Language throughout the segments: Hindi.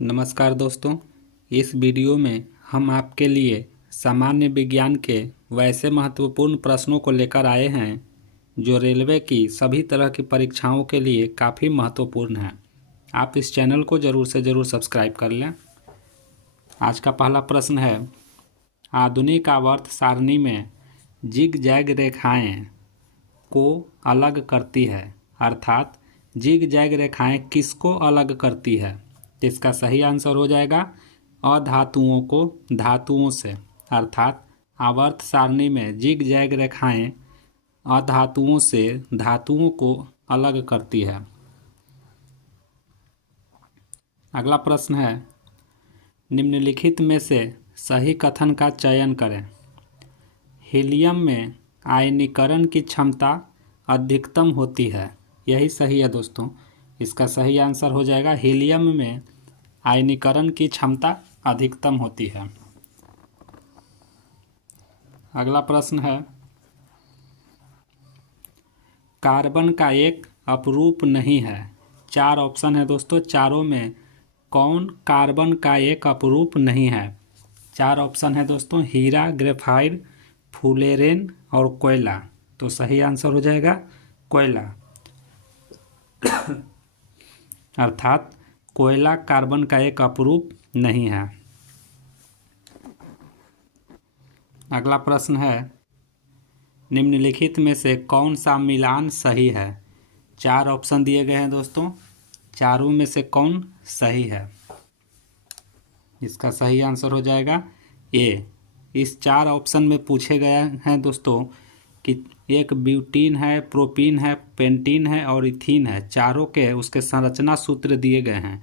नमस्कार दोस्तों। इस वीडियो में हम आपके लिए सामान्य विज्ञान के वैसे महत्वपूर्ण प्रश्नों को लेकर आए हैं जो रेलवे की सभी तरह की परीक्षाओं के लिए काफ़ी महत्वपूर्ण हैं। आप इस चैनल को ज़रूर से ज़रूर सब्सक्राइब कर लें। आज का पहला प्रश्न है, आधुनिक आवर्त सारणी में जिग जैग रेखाएं को अलग करती है, अर्थात जिग जैग रेखाएं किसको अलग करती है? इसका सही आंसर हो जाएगा अधातुओं को धातुओं से, अर्थात आवर्त सारणी में जिग जैग रेखाएं अधातुओं से धातुओं को अलग करती है। अगला प्रश्न है, निम्नलिखित में से सही कथन का चयन करें। हीलियम में आयनीकरण की क्षमता अधिकतम होती है। यही सही है दोस्तों। इसका सही आंसर हो जाएगा हीलियम में आयनीकरण की क्षमता अधिकतम होती है। अगला प्रश्न है, कार्बन का एक अपरूप नहीं है। 4 ऑप्शन है दोस्तों, चारों में कौन कार्बन का एक अपरूप नहीं है? 4 ऑप्शन है दोस्तों, हीरा, ग्रेफाइट, फुलेरेन और कोयला। तो सही आंसर हो जाएगा कोयला, अर्थात कोयला कार्बन का एक अपरूप नहीं है। अगला प्रश्न है, निम्नलिखित में से कौन सा मिलान सही है? 4 ऑप्शन दिए गए हैं दोस्तों, चारों में से कौन सही है? इसका सही आंसर हो जाएगा ए। इस 4 ऑप्शन में पूछे गए हैं दोस्तों कि एक ब्यूटीन है, प्रोपीन है, पेंटीन है और इथीन है। चारों के उसके संरचना सूत्र दिए गए हैं।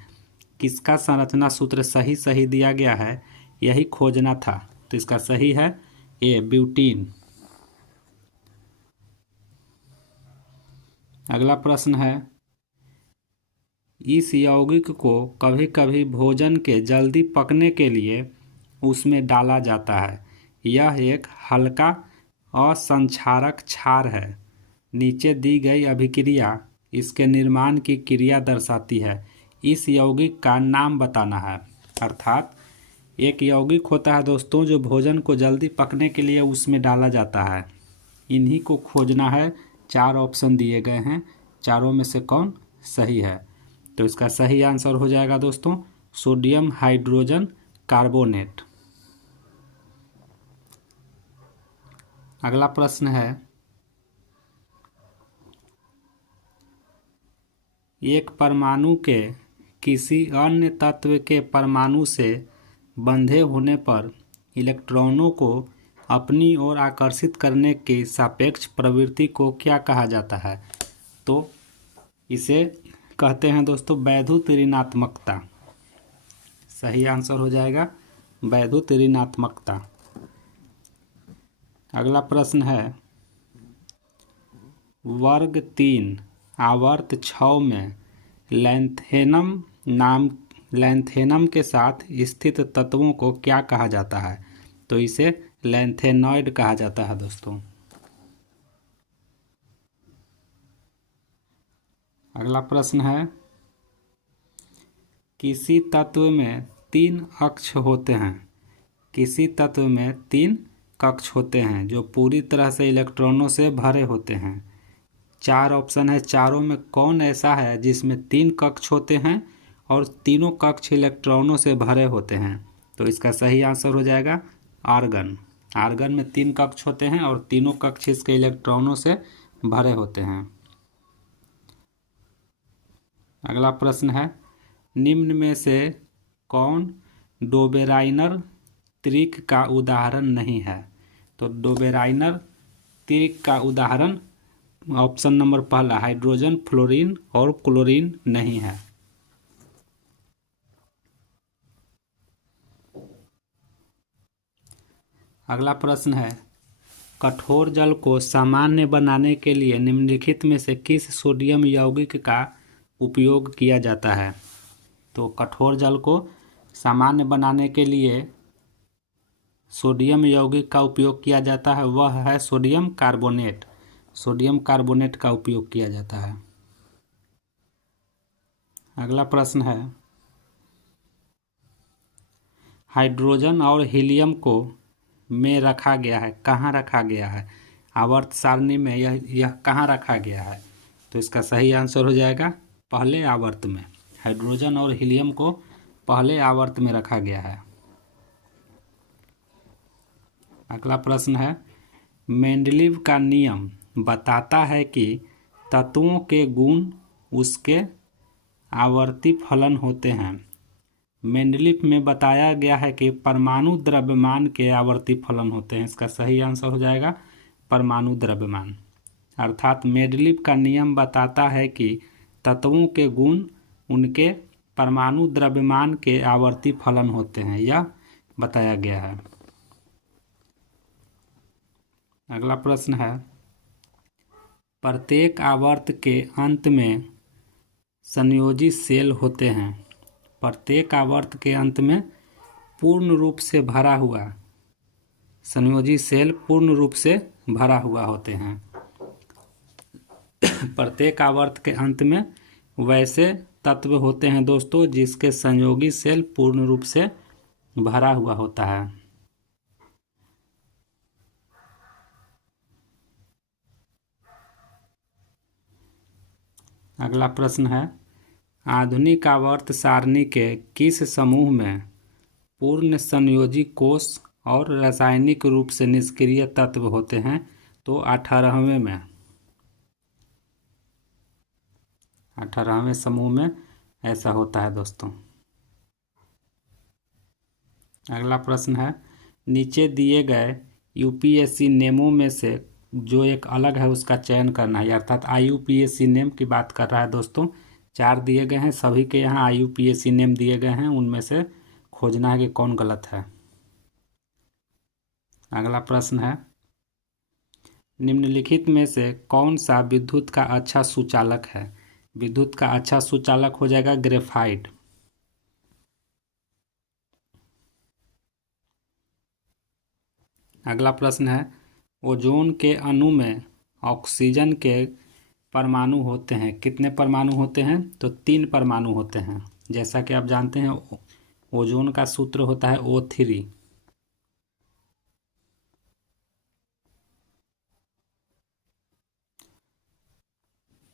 किसका संरचना सूत्र सही सही दिया गया है, यही खोजना था। तो इसका सही है ए, ब्यूटीन। अगला प्रश्न है, इस यौगिक को कभी कभी भोजन के जल्दी पकने के लिए उसमें डाला जाता है। यह एक हल्का असंक्षारक क्षार है। नीचे दी गई अभिक्रिया इसके निर्माण की क्रिया दर्शाती है। इस यौगिक का नाम बताना है। अर्थात एक यौगिक होता है दोस्तों जो भोजन को जल्दी पकने के लिए उसमें डाला जाता है। इन्हीं को खोजना है। 4 ऑप्शन दिए गए हैं, चारों में से कौन सही है? तो इसका सही आंसर हो जाएगा दोस्तों सोडियम हाइड्रोजन कार्बोनेट। अगला प्रश्न है, एक परमाणु के किसी अन्य तत्व के परमाणु से बंधे होने पर इलेक्ट्रॉनों को अपनी ओर आकर्षित करने की सापेक्ष प्रवृत्ति को क्या कहा जाता है? तो इसे कहते हैं दोस्तों वैद्युत ऋणात्मकता। सही आंसर हो जाएगा वैद्युत ऋणात्मकता। अगला प्रश्न है, वर्ग 3 आवर्त 6 में लैंथेनम के साथ स्थित तत्वों को क्या कहा जाता है? तो इसे लैंथेनॉइड कहा जाता है दोस्तों। अगला प्रश्न है, किसी तत्व में 3 अक्ष होते हैं। किसी तत्व में 3 कक्ष होते हैं जो पूरी तरह से इलेक्ट्रॉनों से भरे होते हैं। 4 ऑप्शन है, चारों में कौन ऐसा है जिसमें 3 कक्ष होते हैं और तीनों कक्ष इलेक्ट्रॉनों से भरे होते हैं? तो इसका सही आंसर हो जाएगा आर्गन। आर्गन में 3 कक्ष होते हैं और तीनों कक्ष इसके इलेक्ट्रॉनों से भरे होते हैं। अगला प्रश्न है, निम्न में से कौन डोबेराइनर त्रिक का उदाहरण नहीं है? तो डोबेराइनर त्रिक का उदाहरण ऑप्शन नंबर पहला हाइड्रोजन, फ्लोरीन और क्लोरीन नहीं है। अगला प्रश्न है, कठोर जल को सामान्य बनाने के लिए निम्नलिखित में से किस सोडियम यौगिक का उपयोग किया जाता है? तो कठोर जल को सामान्य बनाने के लिए सोडियम यौगिक का उपयोग किया जाता है, वह है सोडियम कार्बोनेट। सोडियम कार्बोनेट का उपयोग किया जाता है। अगला प्रश्न है, हाइड्रोजन और हीलियम को में रखा गया है, कहाँ रखा गया है, आवर्त सारणी में यह कहाँ रखा गया है? तो इसका सही आंसर हो जाएगा पहले आवर्त में। हाइड्रोजन और हीलियम को पहले आवर्त में रखा गया है। अगला प्रश्न है, मेंडलीव का नियम बताता है कि तत्वों के गुण उसके आवर्ती फलन होते हैं। मेंडलीव में बताया गया है कि परमाणु द्रव्यमान के आवर्ती फलन होते हैं। इसका सही आंसर हो जाएगा परमाणु द्रव्यमान। अर्थात मेंडलीव का नियम बताता है कि तत्वों के गुण उनके परमाणु द्रव्यमान के आवर्ती फलन होते हैं, यह बताया गया है। अगला प्रश्न है, प्रत्येक आवर्त के अंत में संयोजी सेल होते हैं। प्रत्येक आवर्त के अंत में पूर्ण रूप से भरा हुआ संयोजी सेल पूर्ण रूप से भरा हुआ होते हैं। प्रत्येक आवर्त के अंत में वैसे तत्व होते हैं दोस्तों जिसके संयोगी सेल पूर्ण रूप से भरा हुआ होता है। अगला प्रश्न है, आधुनिक आवर्त सारणी के किस समूह में पूर्ण संयोजी कोष और रासायनिक रूप से निष्क्रिय तत्व होते हैं? तो 18वें में, 18वें समूह में ऐसा होता है दोस्तों। अगला प्रश्न है, नीचे दिए गए यूपीएससी नेमों में से जो एक अलग है उसका चयन करना है। अर्थात आईयूपीएससी नेम की बात कर रहा है दोस्तों। 4 दिए गए हैं, सभी के यहाँ आईयूपीएससी नेम दिए गए हैं, उनमें से खोजना है कि कौन गलत है। अगला प्रश्न है, निम्नलिखित में से कौन सा विद्युत का अच्छा सुचालक है? विद्युत का अच्छा सुचालक हो जाएगा ग्रेफाइट। अगला प्रश्न है, ओजोन के अणु में ऑक्सीजन के परमाणु होते हैं, कितने परमाणु होते हैं? तो 3 परमाणु होते हैं। जैसा कि आप जानते हैं ओजोन का सूत्र होता है O3।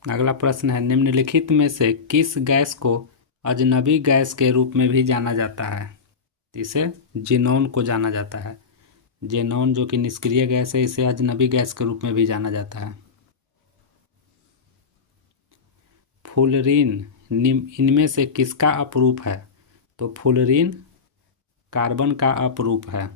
अगला प्रश्न है, निम्नलिखित में से किस गैस को अजनबी गैस के रूप में भी जाना जाता है? इसे जेनॉन को जाना जाता है। जेनॉन जो कि निष्क्रिय गैस है, इसे अजनबी गैस के रूप में भी जाना जाता है। फ्लोरीन इनमें से किसका अपरूप है? तो फ्लोरीन कार्बन का अपरूप है।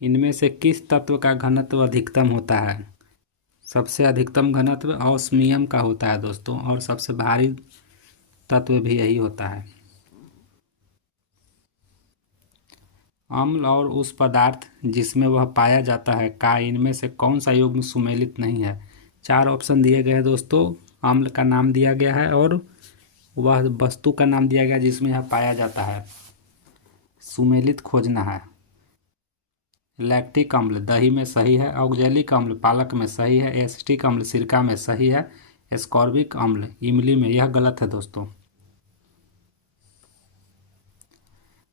इनमें से किस तत्व का घनत्व अधिकतम होता है? सबसे अधिकतम घनत्व ऑस्मियम का होता है दोस्तों, और सबसे भारी तत्व भी यही होता है। अम्ल और उस पदार्थ जिसमें वह पाया जाता है का इनमें से कौन सा युग्म सुमेलित नहीं है? 4 ऑप्शन दिए गए हैं दोस्तों। अम्ल का नाम दिया गया है और वह वस्तु का नाम दिया गया जिसमें यह पाया जाता है। सुमेलित खोजना है। लैक्टिक अम्ल दही में सही है, ऑक्जेलिक अम्ल पालक में सही है, एसिटिक अम्ल सिरका में सही है, एस्कॉर्बिक अम्ल इमली में, यह गलत है दोस्तों।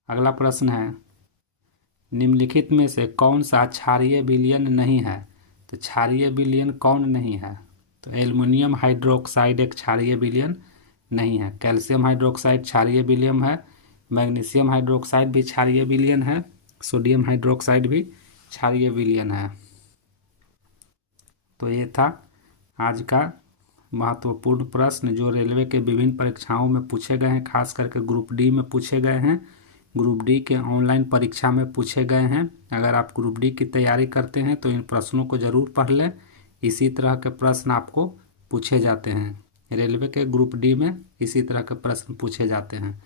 अगला प्रश्न है, निम्नलिखित में से कौन सा क्षारीय विलयन नहीं है? तो क्षारीय विलयन कौन नहीं है? तो एल्युमिनियम हाइड्रोक्साइड एक क्षारीय विलयन नहीं है। कैल्शियम हाइड्रोक्साइड क्षारीय विलयन है, मैग्नीशियम हाइड्रोक्साइड भी क्षारीय विलयन है, सोडियम हाइड्रोक्साइड भी क्षारीय विलयन है। तो ये था आज का महत्वपूर्ण प्रश्न जो रेलवे के विभिन्न परीक्षाओं में पूछे गए हैं, खास करके ग्रुप डी में पूछे गए हैं, ग्रुप डी के ऑनलाइन परीक्षा में पूछे गए हैं। अगर आप ग्रुप डी की तैयारी करते हैं तो इन प्रश्नों को ज़रूर पढ़ लें। इसी तरह के प्रश्न आपको पूछे जाते हैं रेलवे के ग्रुप डी में, इसी तरह के प्रश्न पूछे जाते हैं।